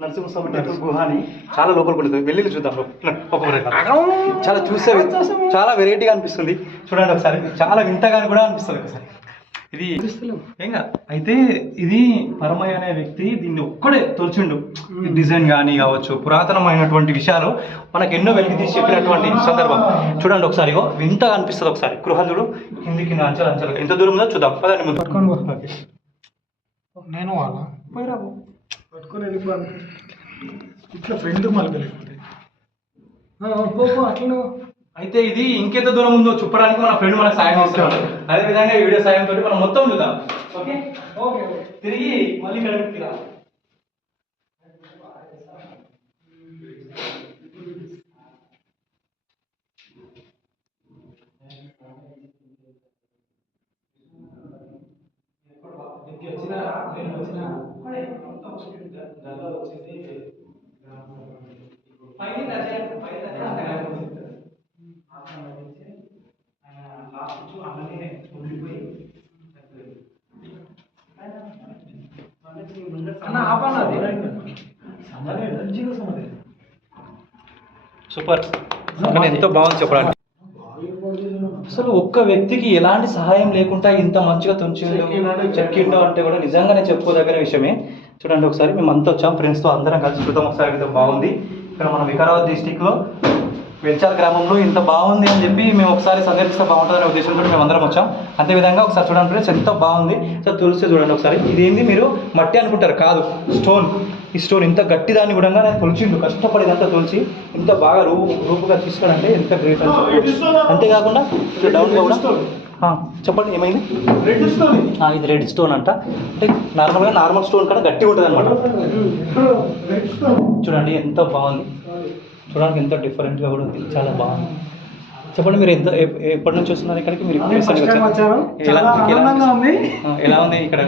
Narasimhaswamy temple గుహ అని చాలా లోపలికి ఉంటుంది. వెళ్ళి చూద్దాం చాలా చూస్తే చాలా వెరైటీగా అనిపిస్తుంది. చూడండి ఒకసారి, చాలా వింతగా కూడా అనిపిస్తుంది ఒకసారి. ఇది ఏంగా అయితే ఇది పరమయ్య అనే వ్యక్తి దీన్ని ఒక్కడే తోల్చిండు. డిజైన్ కానీ కావచ్చు, పురాతనమైనటువంటి విషయాలు మనకు ఎన్నో వెలికి తీసి చెప్పినటువంటి సందర్భం. చూడండి ఒకసారి, వింతగా అనిపిస్తుంది. ఒకసారి గృహందుడు కిందికి అంచెలు అంచెలు ఎంత దూరం ఉందో చూద్దాం. పదండి ముందు. నేను వాళ్ళ పోయిరాబు పట్టుకొని వెళ్ళిపోవాలి. ఇట్లా ఫ్రెండ్ మళ్ళీ అట్లా. అయితే ఇది ఇంకెంత దూరం ఉందో చూపడానికి మన ఫ్రెండ్ మనకు సాయం చేస్తున్నాడు. అదే విధంగా వీడియో సాయం తోటి మనం మొత్తం చూద్దాం. ఓకే ఓకే తిరిగి మళ్ళీ ఇక్కడ రా. సూపర్, ఎంతో బాగుంది చెప్పడానికి. అసలు ఒక్క వ్యక్తికి ఎలాంటి సహాయం లేకుండా ఇంత మంచిగా తుంచిండు చెక్కిండు అంటే కూడా నిజంగానే చెప్పుకోదగిన విషయమే. చూడండి ఒకసారి, మేము అంతా వచ్చాం ఫ్రెండ్స్తో అందరం కలిసి చూద్దాం ఒకసారి. ఇంత బాగుంది. ఇక్కడ మన వికారాబాద్ డిస్టిక్లో వెంచాల గ్రామంలో ఇంత బాగుంది అని చెప్పి మేము ఒకసారి సందర్శిస్తే బాగుంటుందనే ఉద్దేశంతో మేము అందరం వచ్చాం. అదేవిధంగా ఒకసారి చూడండి ఫ్రెండ్స్, ఎంత బాగుంది. సార్ తులిస్తే చూడండి ఒకసారి. ఇదేంది మీరు మట్టి అనుకుంటారు, కాదు స్టోన్. ఈ స్టోన్ ఇంత గట్టి దాన్ని కూడా నేను తొలిచిండు, కష్టపడి ఇదంతా తొలిచి ఇంత బాగా రూపుగా తీసుకోవాలంటే ఎంత గ్రేట్ అని చెప్పి. అంతేకాకుండా ఇక్కడ డౌన్గా కూడా చెప్పండి ఏమైంది. రెడ్ స్టోన్, ఇది రెడ్ స్టోన్ అంట. అంటే నార్మల్ స్టోన్ కన్నా గట్టిగా ఉంటుంది అనమాట. చూడండి ఎంత బాగుంది, చూడడానికి ఎంత డిఫరెంట్గా కూడా ఉంది, చాలా బాగుంది. చెప్పండి మీరు ఎంత ఎప్పటి నుంచి వస్తున్నారు ఇక్కడికి? మీరు ఎలా ఉంది ఇక్కడ?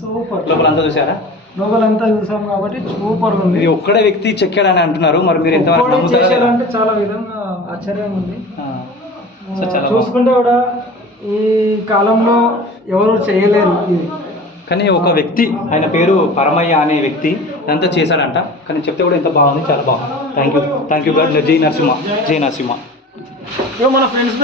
సూపర్. లోపల అంతా చూసారా? లోపలంతా చూసాం కాబట్టి సూపర్ ఉంది. ఇది ఒక్కడే వ్యక్తి చెక్కాడని అంటున్నారు, మరి మీరు ఎంత అంటే చాలా విధంగా ఆశ్చర్యంగా ఉంది. చూసుకుంటే కూడా ఈ కాలంలో ఎవరు చేయలేరు ఇది. కానీ ఒక వ్యక్తి, ఆయన పేరు పరమయ్య అనే వ్యక్తి ఇదంతా చేశాడంట. కానీ చెప్తే కూడా ఎంత బాగుంది, చాలా బాగుంది. Thank you God. జై నరసింహ, జై నరసింహ. మన ఫ్రెండ్స్